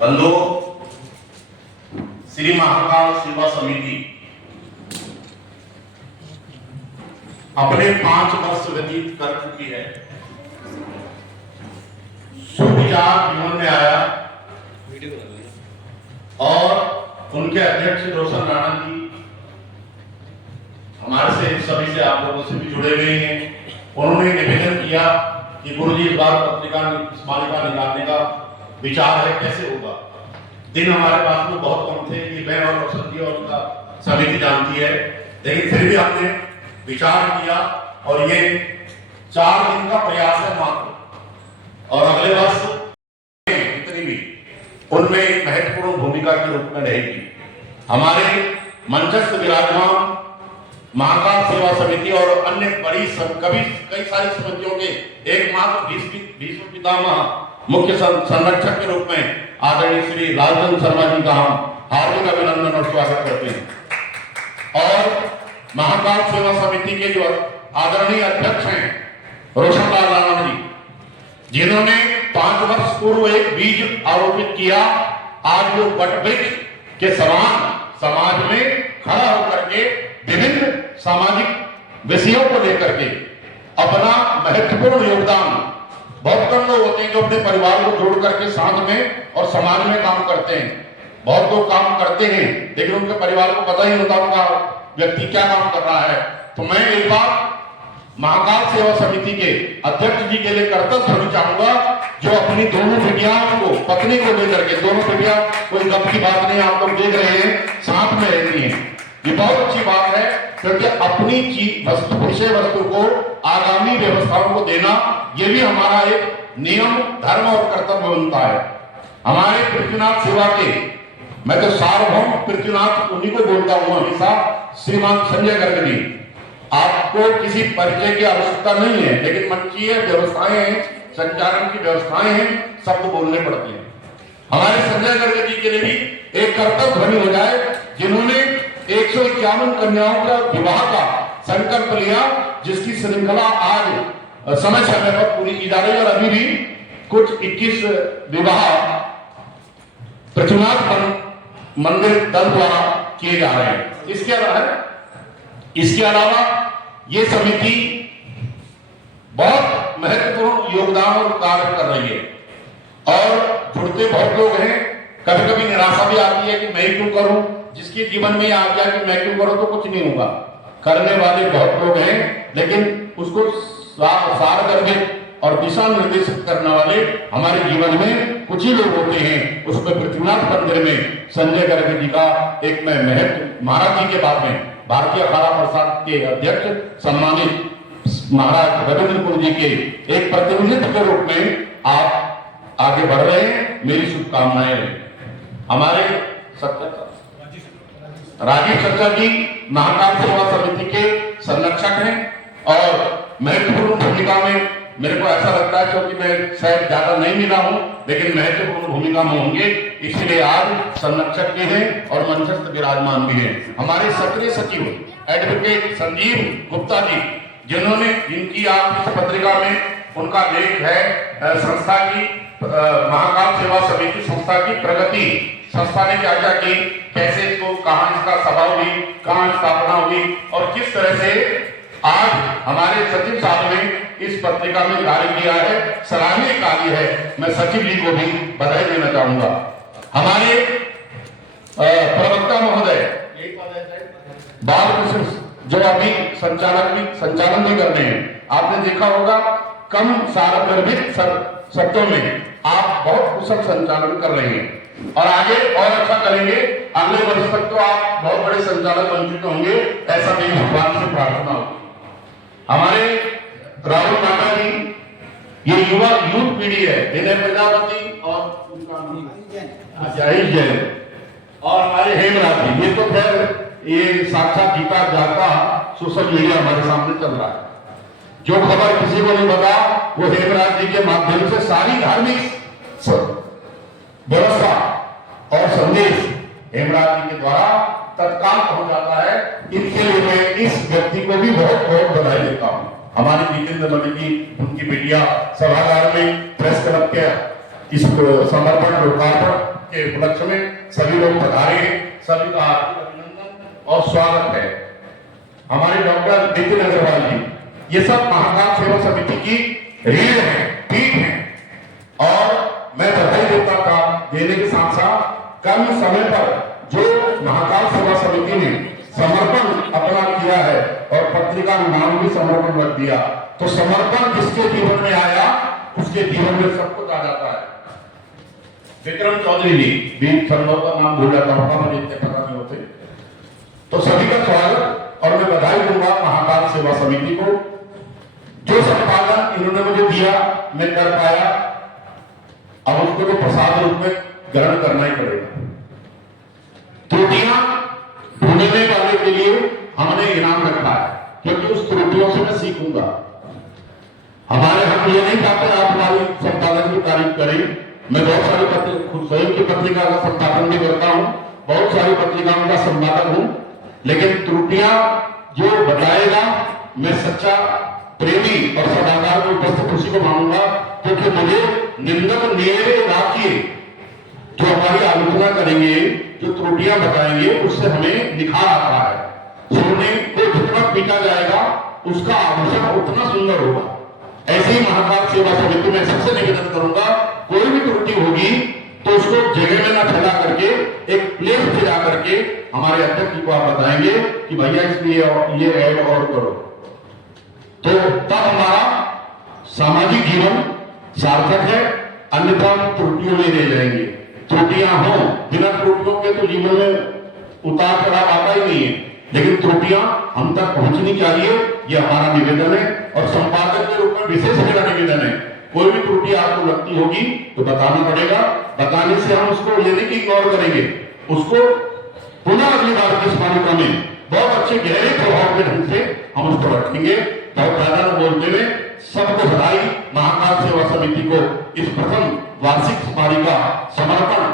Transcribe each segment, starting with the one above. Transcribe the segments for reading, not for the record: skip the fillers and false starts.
बंधुओं, श्री महाकाल सेवा समिति अपने 5 वर्ष व्यतीत कर चुकी है। सुविचार जीवन में आया और उनके अध्यक्ष रोशन राणा जी हमारे से सभी से आप लोगों से भी जुड़े हुए हैं। उन्होंने निवेदन किया कि गुरुजी इस बार पत्रिका स्मारिका निकालने का विचार है, कैसे होगा। दिन हमारे पास में बहुत कम थे कि मैं और रोशन जी और उनका समिति जानती है, लेकिन फिर भी हमने विचार किया और ये 4 दिन का प्रयास है मात्र, और अगले वर्ष जितनी भी उनमें एक महत्वपूर्ण भूमिका के रूप में रहेगी। हमारे मंचस्थ विराजमान महाकाल सेवा समिति और अन्य बड़ी कई सारी समितियों के एकमात्र भीष्म पितामह मुख्य संरक्षक के रूप में आदरणीय श्री लालचंद शर्मा जी का हम हार्दिक अभिनंदन और स्वागत करते हैं। और महाकाल सेवा समिति के जो आदरणीय अध्यक्ष हैं रोशन लाल राणा जी, जिन्होंने 5 वर्ष पूर्व एक बीज आरोपित किया, आज जो वटवृक्ष के समान समाज में खड़ा होकर के विभिन्न सामाजिक विषयों को लेकर के अपना महत्वपूर्ण योगदान, बहुत कम लोग होते हैं जो अपने परिवार को जोड़ करके साथ में और समाज में काम करते हैं। बहुत लोग काम करते हैं लेकिन उनके परिवार को पता ही नहीं होता उनका व्यक्ति क्या काम कर रहा है। तो मैं एक बार महाकाल सेवा समिति के अध्यक्ष जी के लिए कर्तव्य ध्वनि चाहूंगा, जो अपनी दोनों बेटियां को, पत्नी को लेकर के, दोनों बेटियां कोई गप की बात नहीं, आप लोग देख रहे हैं, साथ में रहती हैं। ये बहुत अच्छी बात है, क्योंकि अपनी विषय वस्तु को आगामी व्यवस्थाओं को देना, ये भी हमारा एक नियम, धर्म और कर्तव्य बनता है। हमारे पृथ्वीनाथ सेवा के, मैं तो सार्वभौम पृथ्वीनाथ उन्हीं को बोलता हूं हमेशा, श्रीमान संजय गर्ग जी, आपको किसी परिचय की आवश्यकता नहीं है, लेकिन मंचीय व्यवस्थाएं हैं, संचालन की व्यवस्थाएं हैं, सबको बोलने पड़ते हैं। हमारे संजय गर्ग जी के लिए भी एक कर्तव्य ध्वनि हो जाए, जिन्होंने 151 कन्याओं का विवाह का संकल्प लिया, जिसकी श्रृंखला आज समय समय पर पूरी की जा रही है और अभी भी कुछ 21 विवाह पृथ्वीनाथ मंदिर दल द्वारा किए जा रहे हैं। इसके अलावा ये समिति बहुत महत्वपूर्ण योगदान और कार्य कर रही है और जुड़ते बहुत लोग हैं। कभी कभी निराशा भी आती है कि मैं क्यों करूं, जिसके जीवन में आ गया कि मैं क्यों करूं तो कुछ नहीं होगा। करने वाले बहुत लोग हैं, लेकिन उसको सारगर्भित और दिशा निर्देशित करने वाले हमारे जीवन में कुछ ही लोग होते हैं। उसमें पृथ्वीनाथ मंदिर में संजय गर्ग जी का एक मैं महत्व, महाराज जी के बाद में भारतीय अखाड़ा प्रसाद के अध्यक्ष सम्मानित महाराज रविंद्र कुंज जी के एक प्रतिनिधित्व के रूप में आप आगे बढ़ रहे हैं, मेरी शुभकामनाएं। हमारे राजीव सच्चा जी महाकाल सेवा समिति के संरक्षक हैं और महत्वपूर्ण भूमिका में, मेरे को ऐसा लगता है क्योंकि मैं शायद ज्यादा नहीं मिला हूं, लेकिन महत्वपूर्ण भूमिका में होंगे, इसलिए आज संरक्षक भी हैं और मंचस्थ विराजमान भी हैं। हमारे सक्रिय सचिव एडवोकेट संजीव गुप्ता जी, जिनकी आप इस पत्रिका में उनका लेख है संस्था की, महाकाल सेवा समिति संस्था की प्रगति, संस्था ने क्या क्या की, कैसे इसको, कहां इसका सभा हुई, कहां स्थापना हुई और किस तरह से आज हमारे सचिव साहब ने इस पत्रिका में कार्य किया है, सराहनीय कार्य है। मैं सचिव जी को भी बधाई देना चाहूंगा। हमारे प्रवक्ता महोदय बालकृष्ण, जो अभी संचालन भी कर रहे हैं, आपने देखा होगा कम सारगर्भित शब्दों में आप बहुत कुशल संचालन कर रहे हैं और आगे और अच्छा करेंगे। अगले वर्ष तक तो आप बहुत बड़े संचालक बन चुके होंगे, ऐसा मेरी भगवान से प्रार्थना होगी। हमारे राहुल नाटा जी, ये यूथ पीढ़ी है, विनय प्रजापति और जाहिर जैन और हमारे हेमराज जी, ये तो खैर ये साक्षात जीता जाता सोशल मीडिया हमारे सामने चल रहा है। जो खबर किसी को नहीं पता, वो हेमराज जी के माध्यम से सारी धार्मिक व्यवस्था और संदेश हेमराज जी के द्वारा तत्काल पहुंच जाता है। इनके लिए मैं इस व्यक्ति को भी बहुत बहुत बधाई देता हूं। हमारे जितेंद्र मणि जी, उनकी बेटिया सभागार में प्रेस क्लब के इस समर्पण लोकार्पण के उपलक्ष्य में सभी लोग पधारे हैं, सभी का हार्दिक अभिनंदन और स्वागत है। हमारे डॉक्टर नितिन अग्रवाल जी, ये सब महाकाल सेवा समिति की रीढ़ है, पीठ है, और मैं बधाई देता था देने के साथ साथ कम समय पर जो महाकाल सेवा समिति ने समर्पण अपना किया है और पत्रिका नाम भी समर्पण रख दिया, तो समर्पण जिसके जीवन में आया उसके जीवन में सब कुछ आ जाता है। विक्रम चौधरी जी, भी संभव का नाम भूल जाता होगा, मुझे इतने पता नहीं होते, तो सभी का स्वागत और मैं बधाई दूंगा महाकाल सेवा समिति को। जो संपादन इन्होंने मुझे दिया मैं कर पाया, अब उसको तो प्रसाद रूप में ग्रहण करना ही पड़ेगा। त्रुटियां ढूंढने वाले के लिए हमने इनाम रखा है, क्योंकि उस त्रुटियों से मैं सीखूंगा। हमारे हम ये नहीं चाहते आप हमारी संपादन की तारीफ करें। मैं बहुत सारी स्वयं की पत्रिका का संपादन भी करता हूँ, बहुत सारी पत्रिकाओं का संपादक हूँ, लेकिन त्रुटियां जो बताएगा मैं सच्चा प्रेमी और सदाचार में उपस्थित उसी को मानूंगा, क्योंकि मुझे निंदक नेरे राखिए जो हमारी आलोचना करेंगे, जो त्रुटियां बताएंगे, उससे हमें निखार आता है। सोने को जितना पीटा जाएगा उसका आभूषण उतना सुंदर होगा। ऐसे ही महाकाल सेवा समिति में सबसे निवेदन करूंगा, कोई भी त्रुटि होगी तो उसको जगह में ना फैला करके एक प्लेस पे जा करके हमारे अध्यक्ष को आप बताएंगे कि भैया इसलिए ये ऐड और करो, तो तब हमारा सामाजिक जीवन सार्थक है। अन्यथा हम त्रुटियों में रह जाएंगे। त्रुटियां हो, बिना त्रुटियों के तो जीवन में उतार चढ़ाव आता ही नहीं है, लेकिन त्रुटियां हम तक पहुंचनी चाहिए, यह हमारा निवेदन है। और संपादक के रूप में विशेष मेरा निवेदन है, कोई भी त्रुटि आपको लगती होगी तो बताना पड़ेगा। बताने से हम उसको ये नहीं कि इग्नोर करेंगे, उसको पुनः अगली बार की स्मारिका में बहुत अच्छे गहरे प्रभाव के ढंग से हम उसको रखेंगे। बहुत ज्यादा न बोलते हुए सबको बधाई, महाकाल सेवा समिति को इस प्रथम वार्षिक स्मारिका समर्पण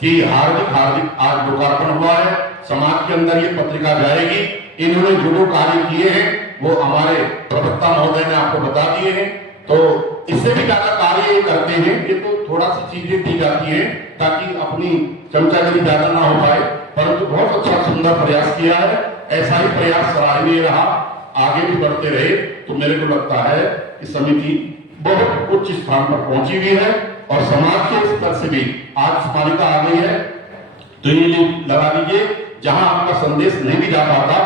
की हार्दिक आज लोकार्पण हुआ है। समाज के अंदर ये पत्रिका जाएगी। इन्होंने जो कार्य किए हैं वो हमारे प्रवक्ता महोदय ने आपको बता दिए हैं, तो इससे भी ज्यादा कार्य ये करते हैं। ये तो थोड़ा सी चीजें दी जाती हैं ताकि अपनी चमचागिरी ज्यादा ना हो पाए, परंतु बहुत अच्छा सुंदर प्रयास किया है। ऐसा ही प्रयास सराहनीय रहा, आगे भी बढ़ते रहे तो मेरे को लगता है कि समिति बहुत उच्च स्थान पर पहुंची हुई है। और समाज के स्तर से भी आज स्मारिका आ गई है, तो ये लगा दीजिए जहां आपका संदेश नहीं भी जा पाता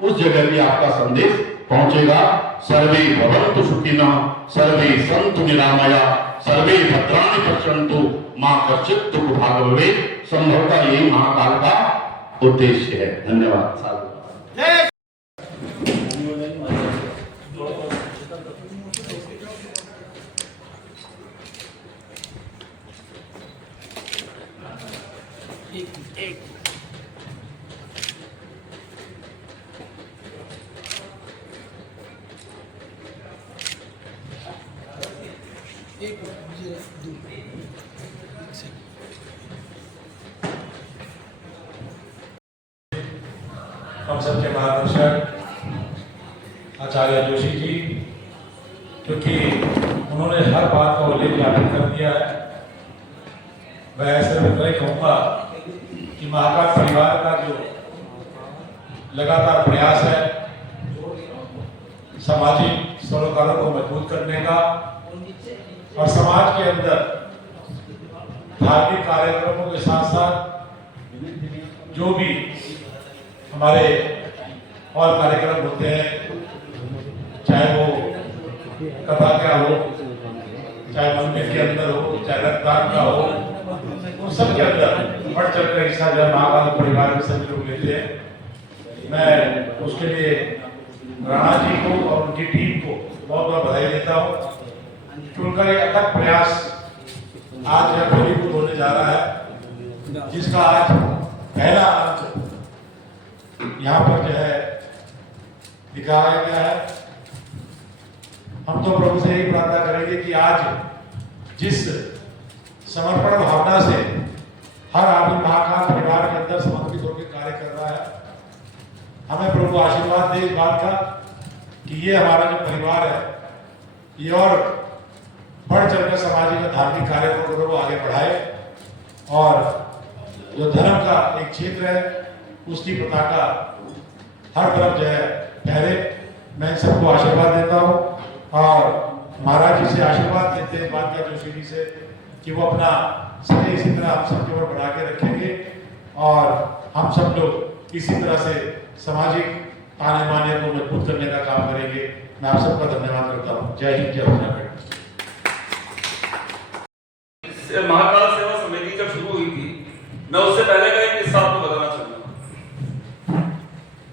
उस जगह भी आपका संदेश पहुंचेगा। सर्वे भवन्तु सुखिनः, सर्वे सन्तु निरामया, सर्वे भद्राणि पश्यन्तु, मां कश्चित् दुःख भाग् भवेत्। संभवतः यही महाकाल का उद्देश्य है। धन्यवाद। हम सबके मार्गदर्शक आचार्य जोशी जी, क्योंकि उन्होंने हर बात का उल्लेख याद कर दिया है। मैं सिर्फ इतना ही कहूँगा कि महाकाल परिवार का जो लगातार प्रयास है सामाजिक सरोकारों को मजबूत करने का और समाज के अंदर धार्मिक कार्यक्रमों के साथ साथ जो भी हमारे और कार्यक्रम होते हैं, चाहे वो कथा का हो, चाहे मंदिर के अंदर हो, चाहे रक्तदान का हो, उन सब के अंदर बढ़ चढ़ कर हिस्सा जो महाकाल परिवार के सभी लोग लेते हैं। मैं उसके लिए राणा जी को और उनकी टीम को बहुत बहुत बधाई देता हूँ कि उनका ये अथक प्रयास आज यह फलीभूत होने जा रहा है, जिसका आज पहला अंक यहाँ पर जो है दिखाया गया है। हम तो प्रभु से यही प्रार्थना करेंगे कि आज जिस समर्पण भावना से हर आदमी महाकाल परिवार के अंदर समर्पित होकर कार्य कर रहा है, हमें प्रभु आशीर्वाद दे इस बात का कि ये हमारा जो परिवार है ये और बढ़ चढ़कर सामाजिक और धार्मिक कार्य को प्रभु आगे बढ़ाए और जो धर्म का एक क्षेत्र है उसकी पताका हर तरफ जो है फहरे। मैं सबको आशीर्वाद देता हूँ और महाराज जी से आशीर्वाद लेते हैं बादशाह जोशी जी से कि वो अपना स्नेह इसी तरह हम सब के ऊपर बढ़ा के रखेंगे और हम सब लोग इसी तरह से सामाजिक ताने बाने को मजबूत करने का काम करेंगे। मैं आप सबका धन्यवाद करता हूँ। जय हिंद, जय उत्तराखंड। महाकाल सेवा समिति जब शुरू हुई थी, मैं उससे पहले का एक किस्सा आपको बताना चाहूंगा।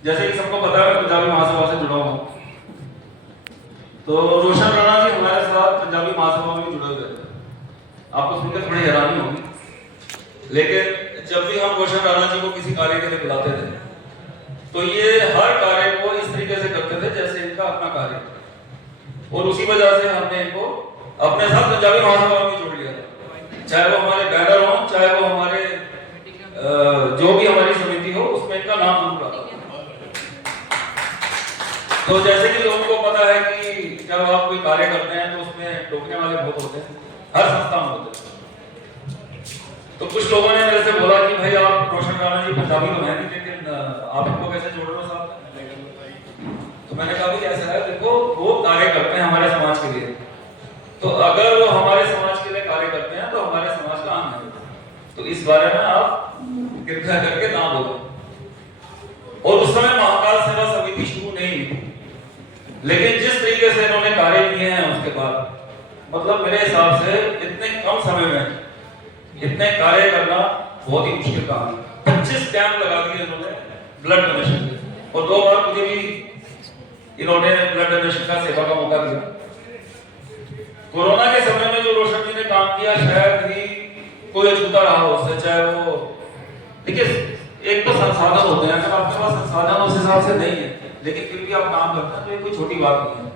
जैसे कि सबको पता है मैं पंजाबी महासभा से जुड़ा हूं, तो रोशन राणा जी हमारे साथ पंजाबी महासभा में जुड़े हुए थे। आपको सुनकर थोड़ी हैरानी होगी, लेकिन जब भी हम रोशन राणा जी को किसी कार्य के लिए बुलाते थे तो ये हर कार्य को इस तरीके से करते थे जैसे इनका अपना कार्य था, और उसी वजह से हमने इनको अपने साथ पंजाबी महासभा में जोड़ लिया था। चाहे वो हमारे बैनर हो, चाहे वो हमारे जो भी हमारी समिति हो, उसमें इनका नाम जरूर आता। तो जैसे कि लोगों को पता है कि जब आप कोई कार्य करते हैं तो उसमें टोकने वाले बहुत होते हैं, हर संस्था में होते हैं। तो कुछ लोगों ने मेरे से बोला कि भाई आप रोशन राणा जी पंजाबी तो है नहीं, लेकिन आप इनको कैसे जोड़ रहे हो साथ? तो मैंने कहा कि ऐसा है, देखो वो कार्य करते हैं हमारे समाज के लिए, तो अगर वो हमारे समाज के लिए कार्य करते हैं तो हमारे समाज का अंग है, तो इस बारे में आप कृपया करके ना बोलो। और उस समय महाकाल सेवा समिति शुरू नहीं हुई थी, लेकिन जिस तरीके से इन्होंने कार्य किए हैं उसके बाद, मतलब मेरे हिसाब से इतने कम समय में इतने कार्य करना बहुत ही मुश्किल काम है। 25 कैंप लगा दिए इन्होंने ब्लड डोनेशन के, और 2 बार मुझे भी इन्होंने ब्लड डोनेशन का सेवा का मौका दिया। कोरोना के समय में जो रोशन जी ने काम किया, शायद ही कोई अछूता रहा हो उससे। चाहे वो देखिए, एक तो संसाधन होते हैं, अगर आपके पास संसाधन उस हिसाब से नहीं है, लेकिन फिर भी आप काम करते हैं तो ये कोई छोटी बात नहीं है।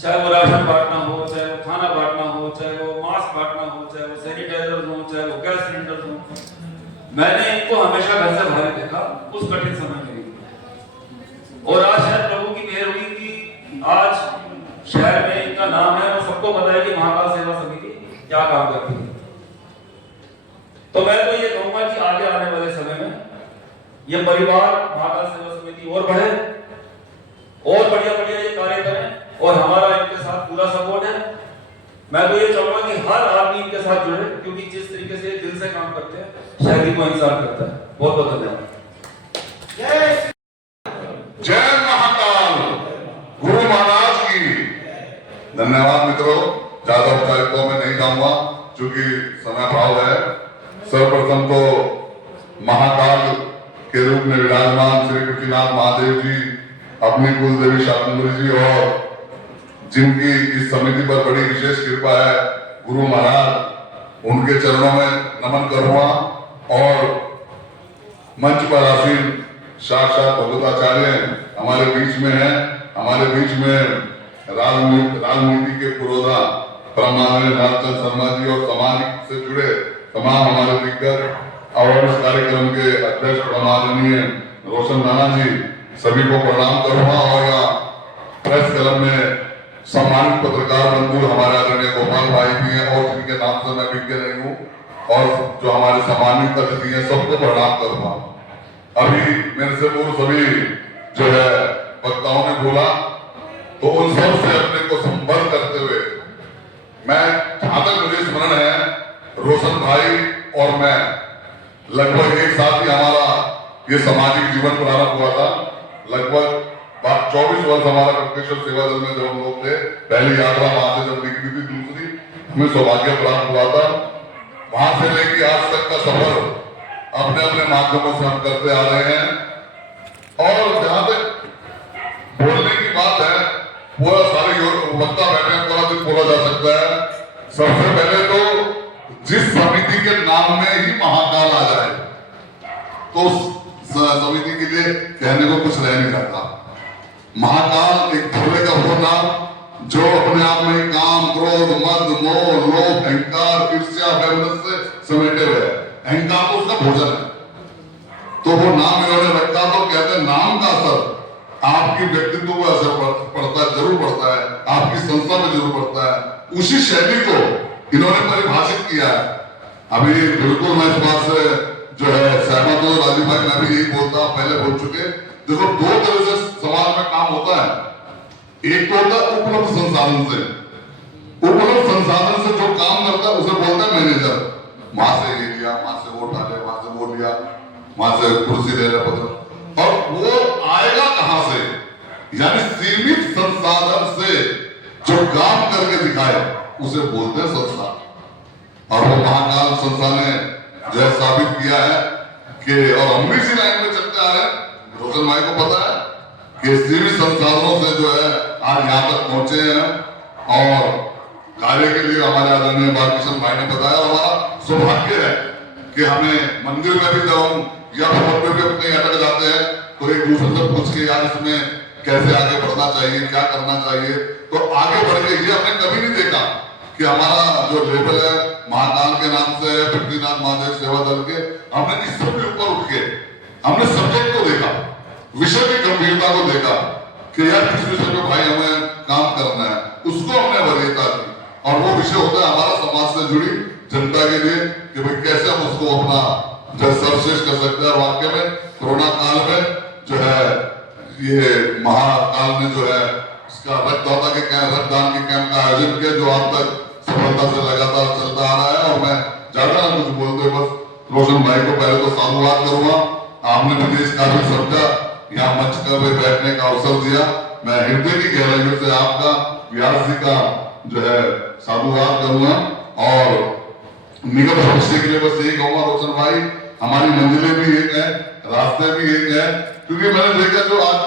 चाहे वो राशन बांटना हो, चाहे वो खाना बांटना हो, चाहे वो मास्क बांटना हो, चाहे वो सैनिटाइजर हो, चाहे वो गैस सिलेंडर हो, मैंने इनको हमेशा घर से बाहर देखा उस कठिन समय में भी। और आज शायद प्रभु की मेहर हुई कि आज शहर में इनका नाम है और सबको पता है कि महाकाल सेवा समिति क्या काम करती है। तो मैं तो ये कहूंगा कि आगे आने वाले समय में ये परिवार महाकाल सेवा समिति और बढ़े, और बढ़िया बढ़िया ये कार्य करें, और हमारा इनके साथ पूरा सपोर्ट है। मैं तो ये चाहूंगा कि हर आदमी इनके साथ जुड़े, क्योंकि जिस तरीके से दिल से काम करते हैं शायद ही कोई इंसान करता है। बहुत बहुत धन्यवाद। जय महाकाल गुरु महाराज की। धन्यवाद मित्रों, ज्यादा औपचारिकताओं में नहीं जाऊंगा क्योंकि समय भाव है। सर्वप्रथम तो महाकाल के रूप में विराजमान श्री कृष्णनाथ महादेव जी, अपनी कुलदेवी शाकुंभरी जी, और जिनकी इस समिति पर बड़ी विशेष कृपा है, गुरु महाराज, उनके चरणों में नमन करूंगा। और मंच पर आसीन साक्षात भगवताचार्य हमारे बीच में है। हमारे बीच में राजनीति के पुरोधा ब्रह्मानंद नाथचंद शर्मा जी और समाज से जुड़े तमाम हमारे दिग्गज और इस कार्यक्रम के अध्यक्ष ब्रह्मानंदीय रोशन राणा जी, सभी को प्रणाम करूंगा। और यहाँ प्रेस क्लब में सम्मानित पत्रकार बंधु हमारे आदरणीय गोपाल भाई भी हैं, और जिनके नाम से मैं विज्ञ नहीं हूँ, और जो हमारे सम्मानित अतिथि हैं, सबको प्रणाम करूंगा। अभी मेरे से पूर्व सभी जो है वक्ताओं ने बोला, तो उन सब से अपने को संपर्क करते हुए मैं, जहां तक मुझे स्मरण है, रोशन भाई और मैं लगभग एक साथ ही हमारा ये सामाजिक जीवन प्रारंभ हुआ था। लगभग 24 वर्ष हमारा प्रत्यक्ष सेवा दल में जब हम लोग थे, पहली यात्रा वहां से जब निकली थी, दूसरी हमें सौभाग्य प्राप्त हुआ था। वहां से लेकर आज तक का सफर अपने अपने माध्यमों से हम करते आ रहे हैं। और जहां तक बोलने की बात है, पूरा सारे वक्ता बैठे हैं, पूरा दिन बोला जा सकता है। सबसे पहले तो जिस समिति के नाम में ही महाकाल आ जाए तो समिति के लिए कहने को कुछ रह नहीं जाता। महाकाल एक भोले का वो नाम जो अपने आप में काम, क्रोध, मद, मोह, लोभ, अहंकार, ईर्ष्या, वैमनस्य समेटे हुए है। अहंकार तो उसका भोजन है, तो वो नाम इन्होंने रखा। तो कहते हैं नाम का असर आपकी व्यक्तित्व को असर पड़ता है, जरूर पड़ता है, आपकी संस्था में जरूर पड़ता है। उसी शैली को इन्होंने परिभाषित किया है। अभी बिल्कुल मैं इस बात से जो है सहमत हूँ राजीव भाई, मैं भी यही बोलता, पहले बोल चुके। देखो, दो तरह से समाज में काम होता है। एक तो होता है उपलब्ध संसाधन से, उपलब्ध संसाधन से जो काम करता है उसे बोलते हैं मैनेजर। वहां से ये लिया, वहां से वो उठा ले, वहां से वो लिया, वहां से कुर्सी ले ले पत्र, और वो आएगा कहां से? यानी सीमित संसाधन से जो काम करके दिखाए उसे बोलते हैं संस्था। और वो महाकाल संस्था ने जो साबित किया है कि, और हम भी इसी लाइन में चलते आ रहे हैं। रोशन भाई को पता है कि सीमित संसाधनों से जो है आज यहाँ तक पहुंचे हैं, और कार्य के लिए हमारे आदरणीय बालकृष्ण भाई ने बताया। हमारा सौभाग्य है कि हमें मंदिर में भी जब हम या फोन पे भी अपने अटक जाते हैं तो एक दूसरे से पूछ के यार इसमें कैसे आगे बढ़ना चाहिए, क्या करना चाहिए, तो आगे बढ़ के ये हमने कभी नहीं देखा कि हमारा जो लेवल है महाकाल के नाम से है, पृथ्वीनाथ महादेव सेवा दल के, हमने इस सब के ऊपर उठ के हमने सब्जेक्ट को देखा, विषय की गंभीरता को देखा कि यार किस विषय पे भाई हमें काम करना है, उसको हमने वरीयता दी। और वो विषय होता है हमारा समाज से जुड़ी जनता के लिए कि भाई कैसे हम उसको अपना जो सर्वश्रेष्ठ कर सकते हैं। वाकई में कोरोना काल में जो है ये महाकाल में जो है इसका रक्तदाता के कैंप, रक्तदान के कैंप का आयोजन किया, जो अब तक सफलता से लगातार चलता आ रहा है। और मैं ज्यादा ना कुछ बोलते बस रोशन भाई को पहले तो साधुवाद करूंगा। आपने मुझे इस काबिल समझा, यहाँ मंच पर बैठने का अवसर दिया। मैं हृदय की गहराइयों से आपका, व्यास जी का जो है साधुवाद करूंगा। और निकट भविष्य के लिए बस यही कहूंगा रोशन भाई, हमारी मंजिलें भी एक है, रास्ते भी एक है। क्योंकि मैंने देखा जो आज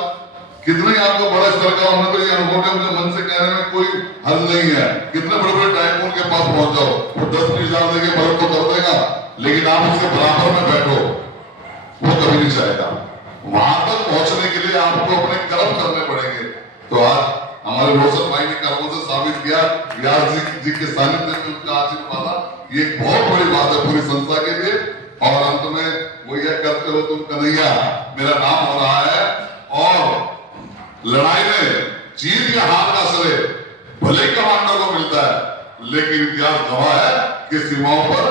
कितने आपका बड़ा स्तर का, हमने तो ये अनुभव है, मुझे मन से कहने में कोई हल नहीं है। कितने बड़े बड़े टाइकून के पास पहुंच जाओ, वो 10-20 हजार देके मदद तो कर देगा, लेकिन आप उसके बराबर में बैठो वो कभी नहीं चाहेगा। वहां तक पहुंचने के लिए आपको अपने कर्म करने पड़ेंगे। तो आज हमारे रोशन भाई ने कर्मों से साबित किया, व्यास जी के सानिध्य में उनका आशीर्वाद, ये बहुत बड़ी बात है पूरी संस्था के लिए। और अंत में वो यह करते हो तुम कन्हैया, मेरा नाम हो रहा है। और लड़ाई में जीत या हार का श्रेय भले ही कमांडर को मिलता है, लेकिन इतिहास गवाह है कि सीमाओं पर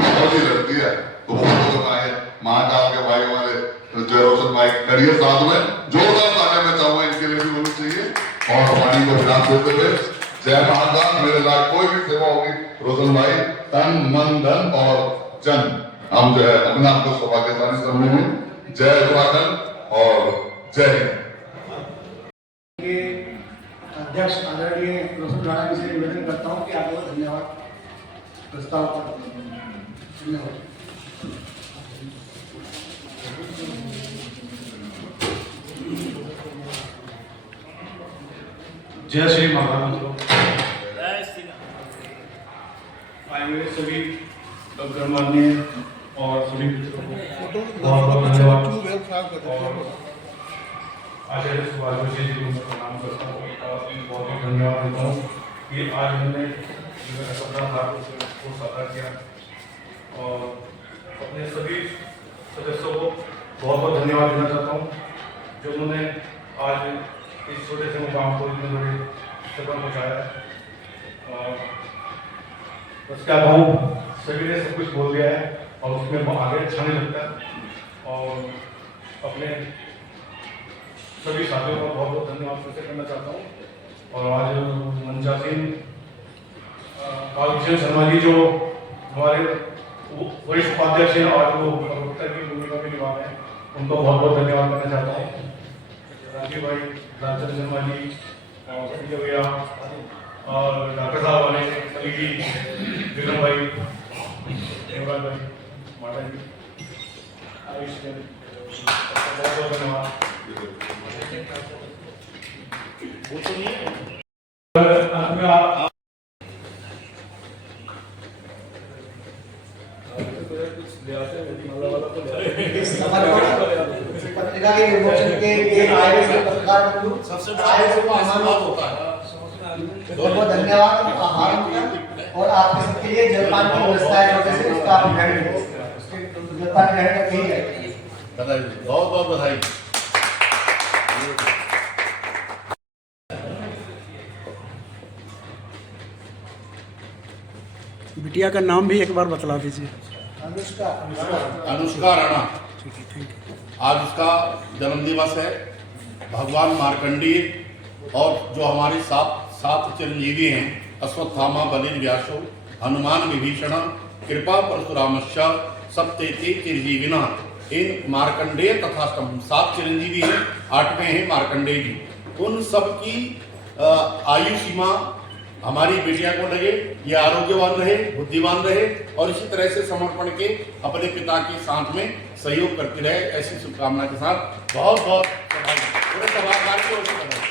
फौजी लड़ती है। तो वो जो है महाकाल के भाई हमारे जो रोशन भाई करिए साथ में जोरदार तालियां मैं चाहूंगा इनके लिए भी होनी चाहिए। और वाणी को विराम देते हुए जय महाकाल, मेरे लायक कोई भी सेवा होगी रोशन भाई, तन मन धन और जन, हम जो है अपने आप को सौभाग्यशाली समझेंगे। जय उत्तराखंड और जय हिंद। अध्यक्ष आदरणीय रोशन राणा जी से निवेदन करता हूं कि आपको धन्यवाद प्रस्ताव पर। धन्यवाद। जय श्री महाकाल मित्रों, आए हुए सभी गणमान्य और सभी मित्रों को बहुत बहुत धन्यवाद। और आचार्य सुभाष जोशी जी को मैं प्रणाम करता हूँ और बहुत बहुत धन्यवाद देता हूँ कि आज हमने सपना था उसको साकार किया। और अपने सभी सदस्यों को बहुत बहुत धन्यवाद देना चाहता हूँ जो उन्होंने आज इस छोटे से मुकाम को इतने बड़े स्तर पर पहुँचाया। और बस क्या कहूँ, सभी ने सब कुछ बोल दिया है और उसमें आगे अच्छा नहीं लगता। और अपने सभी साथियों का बहुत बहुत धन्यवाद फिर से करना चाहता हूँ। और आज मंचासीन बालकृष्ण शर्मा जी जो हमारे वरिष्ठ उपाध्यक्ष हैं और वो प्रवक्ता की भूमिका भी निभा रहे हैं, उनको बहुत बहुत धन्यवाद करना चाहता हूँ। राजीव भाई, राजचंद्र शर्मा जी, संजय भैया और डॉक्टर साहब वाले सभी जी, विक्रम भाई, देवराज भाई, माता जी, आयुष जी, बहुत बहुत धन्यवाद। पत्रिका के विमोचन के लिए आए हुए पत्रकार बंधु सबसे बहुत बहुत धन्यवाद। आभार और आपके सबके लिए जलपान की व्यवस्था है, वजह से उसका आप ग्रहण करें, जलपान ग्रहण करके ही जाएंगे। बहुत बहुत बधाई। बिटिया का नाम भी एक बार बतला दीजिए। अनुष्का राणा। आज उसका जन्म दिवस है। भगवान मार्कंडेय और जो हमारे सात चिरंजीवी हैं, अश्वत्थामा बलि व्यासो हनुमान विभीषण कृपा परशुरामश्च सप्तेति चिरजीविना, इन मार्कंडेय तथा 7 चिरंजीवी हैं, 8वें हैं मार्कंडेय जी। उन सब की आयु सीमा हमारी बेटिया को लगे, ये आरोग्यवान रहे, बुद्धिमान रहे और इसी तरह से समर्पण के अपने पिता के साथ में सहयोग करती रहे, ऐसी शुभकामना के साथ बहुत बहुत पूरे सभागार की ओर से